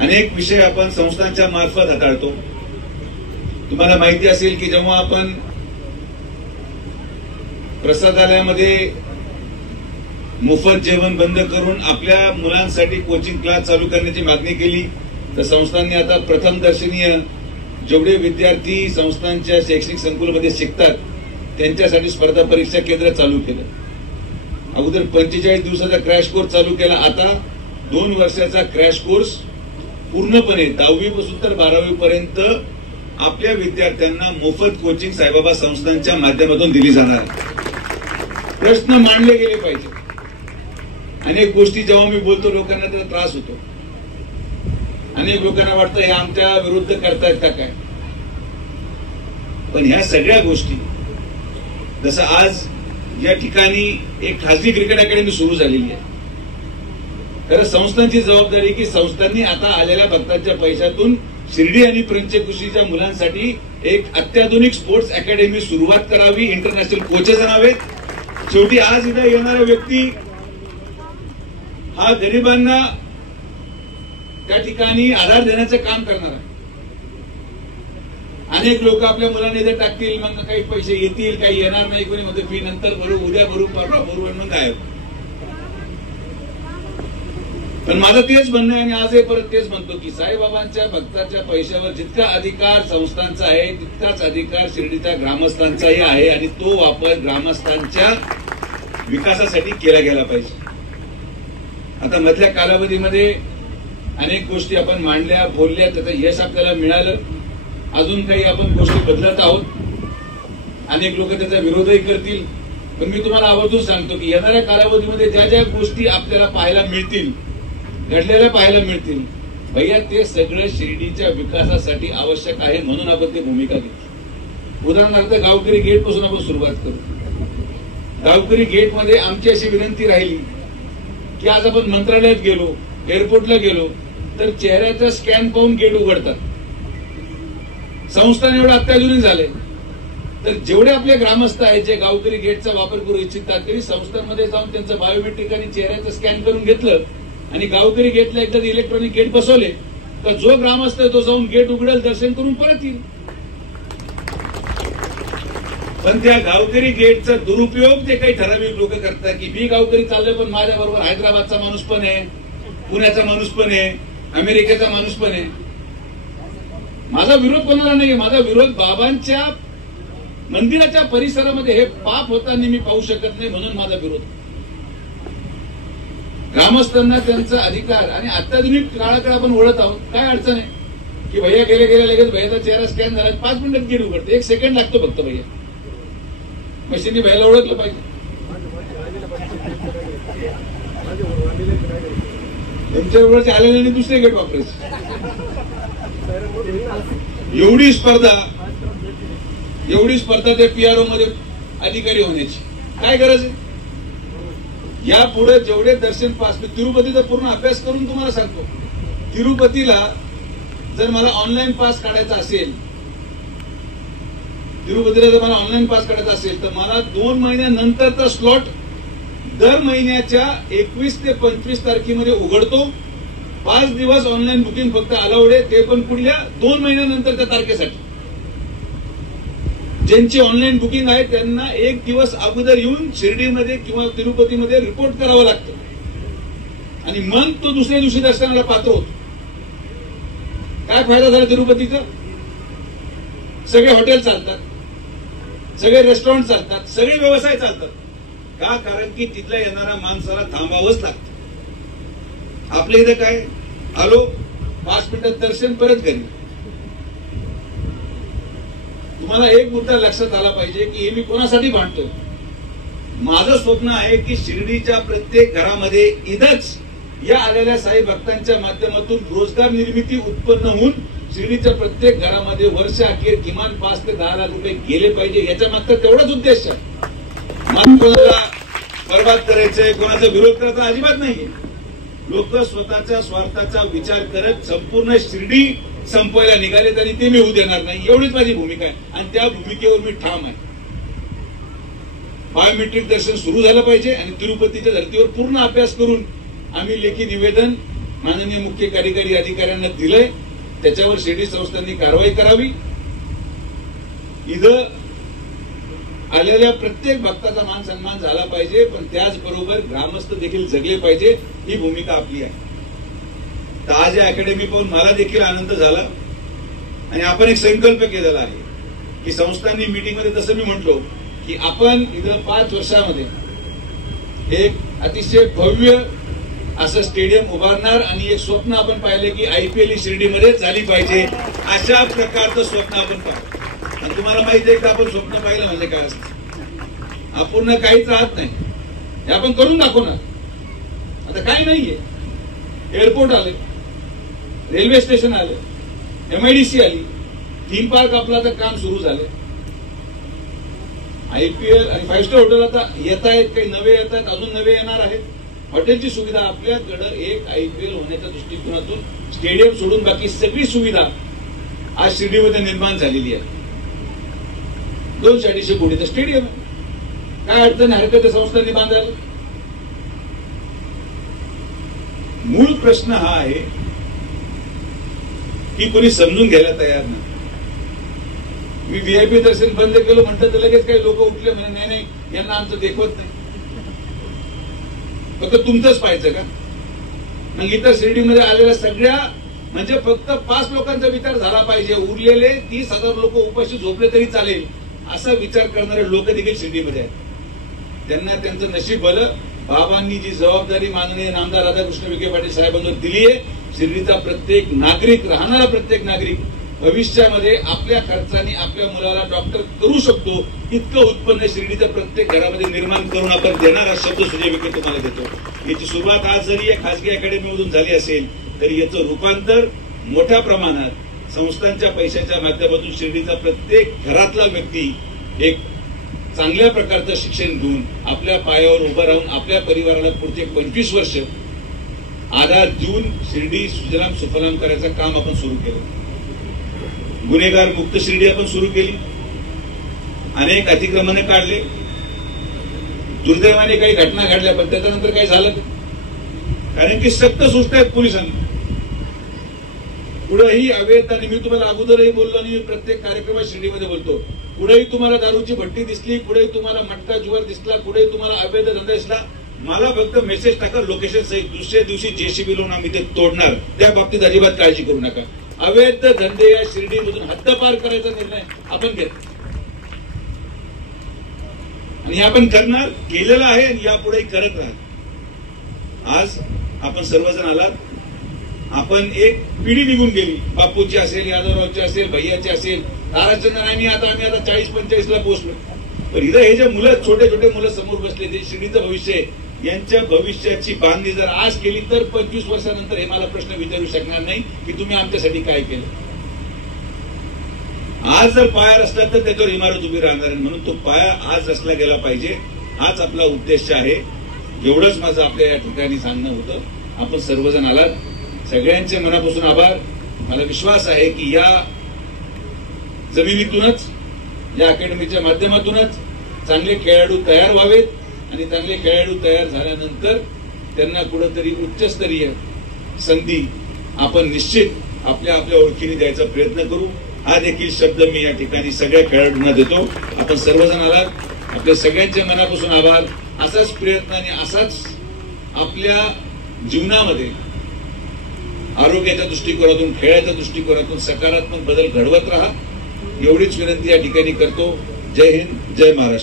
अनेक विषय आपण संस्थांच्या मार्फत हाताळतो। तुम्हाला माहिती असेल की जेव्हा आपण प्रसादालयामध्ये मोफत जेवण बंद करून आपल्या मुलांसाठी कोचिंग क्लास चालू करण्याची मागणी केली, तर संस्थांनी आता प्रथम दर्शनीय जेवढे विद्यार्थी संस्थांच्या शैक्षणिक संकुलामध्ये शिकतात त्यांच्यासाठी स्पर्धा परीक्षा केंद्र चालू केलं। अगोदर 45 दिवसाचा क्रॅश कोर्स चालू केला, आता 2 वर्षाचा क्रॅश कोर्स पूर्णपणे 10वी पासून तर 12वी पर्यंत आपल्या विद्यार्थ्यांना मोफत कोचिंग साईबाबा संस्थांच्या माध्यमातून दिली जाणार आहे। प्रश्न मांडले गेले पाहिजे। अनेक गोष्टी जेव्हा मी बोलतो लोकांना त्याचा त्रास होतो, अनेक लोकांना वाटतं हे आमच्या विरुद्ध करतायत का काय, पण ह्या सगळ्या गोष्टी जसं आज या ठिकाणी एक खासगी क्रिकेट अकॅडमी सुरू झालेली आहे, खरं संस्थांची जबाबदारी की संस्थांनी आता आलेल्या भक्तांच्या पैशातून शिर्डी आणि पंचक्रोशीच्या मुलांसाठी एक अत्याधुनिक स्पोर्ट्स अकॅडमी सुरुवात करावी, इंटरनॅशनल कोचेस आणावेत। शेवटी आज इथं येणारा व्यक्ती हा गरिबांना त्या ठिकाणी आधार देण्याचं काम करणार आहे। अनेक लोक आपल्या मुलांना इथे टाकतील, मग काही पैसे येतील, काही येणार नाही, कोणी मध्ये फी नंतर भरू, उद्या भरू, परवा भरू, मग गायब। पण माझं तेच म्हणणं आहे आणि आजही परत तेच म्हणतो की साईबाबांच्या भक्ताच्या पैशावर जितका अधिकार संस्थांचा आहे तितकाच अधिकार शिर्डीच्या ग्रामस्थांचाही आहे आणि तो वापर ग्रामस्थांच्या विकासासाठी केला गेला पाहिजे। आता मधल्या कालावधीमध्ये अनेक गोष्टी आपण मांडल्या, बोलल्या, त्याचं यश आपल्याला मिळालं। अजून काही आपण गोष्टी बदलत आहोत, अनेक लोक त्याचा विरोधही करतील, पण मी तुम्हाला आवर्जून सांगतो की येणाऱ्या कालावधीमध्ये ज्या ज्या गोष्टी आपल्याला पाहायला मिळतील, घडलेल्या पाहायला मिळतील, भैया ते सगळं शिर्डीच्या विकासासाठी आवश्यक आहे, म्हणून आपण ती भूमिका घेतली। उदाहरणार्थ गावकरी गेट पासून आपण सुरुवात करू। गावकरी गेट मध्ये आमची अशी विनंती राहिली की आज आपण मंत्रालयात गेलो, एअरपोर्टला गेलो तर चेहऱ्याचा स्कॅन पाहून गेट उघडतात। संस्थान एवढं अत्याधुनिक झाले तर जेवढे आपले ग्रामस्थ आहेत जे गावकरी गेटचा वापर करू इच्छितात तरी संस्थांमध्ये जाऊन त्यांचं बायोमेट्रिक आणि चेहऱ्याचं स्कॅन करून घेतलं आणि गावकरी गेटला एकदा इलेक्ट्रॉनिक गेट बसवले तर जो ग्रामस्थ तो जाऊन गेट उघडेल, दर्शन करून परत येईल। पण त्या गावकरी गेटचा दुरुपयोग ते काही ठराविक लोक करतात की मी गावकरी चाललोय पण माझ्या बरोबर हैदराबादचा माणूस पण आहे, पुण्याचा माणूस पण आहे, अमेरिकेचा माणूस पण आहे। माझा विरोध कोणाला नाहीये, माझा विरोध बाबांच्या मंदिराच्या परिसरामध्ये हे पाप होताना मी पाहू शकत नाही, म्हणून माझा विरोध। ग्रामस्थांना त्यांचा अधिकार आणि अत्याधुनिक काळाकडे आपण वळत आहोत, काय अडचण आहे की भैया गेले गेले लगेच भैयाचा चेहरा स्कॅन झाला 5 मिनिटात गेट उघडते, 1 सेकंड लागतो फक्त भैया, मशीनने भैयाला ओळखलं पाहिजे। त्यांच्याबरोबर आलेले दुसरे गेट वापरायचे। एवढी स्पर्धा त्या पीआरओ मध्ये अधिकारी होण्याची काय गरज आहे? यापुढे जेवढे दर्शन पास, तिरुपतीचा पूर्ण अभ्यास करून तुम्हाला सांगतो, तिरुपतीला जर मला ऑनलाईन पास काढायचा असेल, तर मला 2 महिन्यानंतरचा स्लॉट दर महिन्याच्या 21 ते 25 तारखेमध्ये उघडतो। 5 दिवस ऑनलाईन बुकिंग फक्त अलाउड आहे, ते पण पुढल्या 2 महिन्यानंतरच्या तारखेसाठी। ज्यांची ऑनलाईन बुकिंग आहे त्यांना 1 दिवस अगोदर येऊन शिर्डीमध्ये किंवा तिरुपतीमध्ये रिपोर्ट करावं लागतं आणि मग तो दुसऱ्या दिवशी दर्शनाला पात्र होतो। काय फायदा झाला तिरुपतीचा? सगळे हॉटेल चालतात, सगळे रेस्टॉरंट चालतात, सगळे व्यवसाय चालतात का? कारण की तिथल्या येणाऱ्या माणसाला थांबावंच लागतं। आपल्या इथं काय, आलो 5 मिनिटात दर्शन, परत घरी। तुम्हाला एक मुद्दा लक्षात आला पाहिजे की हे मी कोणासाठी भांडतोय। माझं स्वप्न आहे की शिर्डीच्या प्रत्येक घरामध्ये इथंच या आलेल्या साई भक्तांच्या माध्यमातून रोजगार निर्मिती उत्पन्न होऊन शिर्डीच्या प्रत्येक घरामध्ये वर्ष अखेर किमान 5 ते 10 लाख रुपये गेले पाहिजे, याच्या मागचा तेवढाच उद्देश आहे। मला कोणाला बर्बाद करायचंय, कोणाचा विरोध करायचा अजिबात नाहीये। लोक स्वतःच्या स्वार्थाचा विचार करत संपूर्ण शिर्डी संपवायला निघालेत आणि ते मी होऊ देणार नाही, एवढीच माझी भूमिका आहे आणि त्या भूमिकेवर मी ठाम आहे। बायोमेट्रिक दर्शन सुरू झालं पाहिजे आणि तिरुपतीच्या धर्तीवर पूर्ण अभ्यास करून आम्ही लेखी निवेदन माननीय मुख्य कार्यकारी अधिकाऱ्यांना दिलंय, त्याच्यावर शिर्डी संस्थांनी कारवाई करावी. इथं आलेल्या प्रत्येक भक्ताचा मान सन्मान झाला पाहिजे, पण त्याचबरोबर ग्रामस्थ देखील जगले पाहिजे, ही भूमिका आपली आहे. तर आज या अकॅडमी पाहून मला देखील आनंद झाला आणि आपण एक संकल्प केलेला आहे की संस्थांनी मीटिंगमध्ये जसं मी म्हटलो की आपण इथं 5 वर्षामध्ये एक अतिशय भव्य असं स्टेडियम उभारणार आणि एक स्वप्न आपण पाहिले की IPL शिर्डीमध्ये झाली पाहिजे, अशा प्रकारचं स्वप्न आपण पाहिलं. आणि तुम्हाला माहिती आहे का आपण स्वप्न पाहिलं म्हणजे काय असतं, अपूर्ण काहीच राहत नाही, हे आपण करून दाखवणार. आता काय नाहीये, एअरपोर्ट आले, रेल्वे स्टेशन आले, MIDC आली, थीम पार्क आपलं आता काम सुरू झाले, IPL आणि 5 स्टार हॉटेल आता येत आहेत, काही नवे येत आहेत, अजून नवे येणार आहेत. हॉटेलची सुविधा आपल्याकडे एक IPL होण्याच्या दृष्टिकोनातून स्टेडियम सोडून बाकी सगळी सुविधा आज शिर्डीमध्ये निर्माण झालेली आहे. 200-250 कोटीचं स्टेडियम आहे, काय अडचण हरकत संस्थांनी बांधायला. मूळ प्रश्न हा आहे की कोणी समजून घ्यायला तयार नाही. मी VIP दर्शन बंद केलं म्हणतात तर लगेच काही लोक उठले म्हणे नाही यांना आमचं देखवत नाही, फक्त तुमचंच पाहायचं का. मग इतर शिर्डीमध्ये आलेल्या सगळ्या म्हणजे फक्त 5 लोकांचा विचार झाला पाहिजे, उरलेले 30,000 लोक उपाशी झोपले तरी चालेल असा विचार करणारे लोक देखील शिर्डीमध्ये आहेत. त्यांना त्यांचं नशीब भलं. बाबांनी जी जबाबदारी माननीय नामदार राधाकृष्ण विखे पाटील साहेबांवर दिली आहे, शिर्डीचा प्रत्येक नागरिक, राहणारा प्रत्येक नागरिक भविष्यामध्ये आपल्या खर्चाने आपल्या मुलाला डॉक्टर करू शकतो इतकं उत्पन्न शिर्डीच्या प्रत्येक घरामध्ये निर्माण करून आपण देणार, हा शब्द सुजय विखे तुम्हाला देतो. याची सुरुवात आज जरी एक खासगी अकॅडमीमधून झाली असेल तरी याचं रूपांतर मोठ्या प्रमाणात संस्थांच्या पैशाच्या माध्यमातून शिर्डीचा प्रत्येक घरातला व्यक्ती एक चांगल्या प्रकारचं शिक्षण घेऊन आपल्या पायावर उभं राहून आपल्या परिवाराला पुढचे 25 वर्ष आधार देऊन शिर्डी सुजलाम सुफलाम करायचं काम आपण सुरू केलं. गुन्हेगार मुक्त शिर्डी आपण सुरू केली, अनेक अतिक्रमणे काढले, दुर्दैवाने काही घटना घडल्या, पण त्याच्यानंतर काय झालं, कारण की सक्त सुस्त आहेत पोलिसांना. पुढेही अवैध, आणि मी तुम्हाला अगोदरही बोललो आणि प्रत्येक कार्यक्रमात शिर्डीमध्ये बोलतो, पुढेही तुम्हाला दारूची भट्टी दिसली, पुढेही तुम्हाला मटका जुगार दिसला, पुढेही तुम्हाला अवैध धंदा दिसला, मला फक्त मेसेज टाका लोकेशन सहित, दुसऱ्या दिवशी JCB लावून आम्ही ते तोडणार. त्या बाबतीत अजिबात काळजी करू नका. अवैध धंदे या शिर्डीमधून हद्दपार करायचा निर्णय आपण घेतला आणि आपण करणार, केलेला आहे आणि यापुढे करत राहणार. आज आपण सर्वजण आलात, आपण एक पिढी निघून गेली, बापूची असेल, यादवरावची असेल, भैयाची असेल, ताराचंद्र, आम्ही आता 40-45 ला पोहोचलो. पण इथं हे जे मुलं, छोटे छोटे मुलं समोर बसले, जे शिर्डीचं भविष्य आहे, यांच्या भविष्याची बांधणी जर आज केली तर 25 वर्षानंतर हे मला प्रश्न विचारू शकणार नाही की तुम्ही आमच्यासाठी काय केलं. आज जर पाया रचला तर त्याच्यावर इमारत उभी राहणार आहे, म्हणून तो पाया आज रचला गेला पाहिजे, हाच आपला उद्देश आहे. एवढंच माझं आपल्या या ठिकाणी सांगणं होतं. आपण सर्वजण आलात, सगळ्यांचे मनापासून आभार. मला विश्वास आहे की या जमिनीतूनच, या अकॅडमीच्या माध्यमातूनच चांगले खेळाडू तयार व्हावेत आणि चांगले खेळाडू तयार झाल्यानंतर त्यांना कुठेतरी उच्चस्तरीय संधी आपण निश्चित आपल्या ओळखीने द्यायचा प्रयत्न करू. हा देखील शब्द मी या ठिकाणी सगळ्या खेळाडूंना देतो. आपण सर्वजण आलात, आपल्या सगळ्यांचे मनापासून आभार. असाच प्रयत्न आणि असाच आपल्या जीवनामध्ये आरोग्याच्या दृष्टिकोनातून, खेळाच्या दृष्टिकोनातून सकारात्मक बदल घडवत राहा, एवढीच विनंती या ठिकाणी करतो. जय हिंद, जय महाराष्ट्र.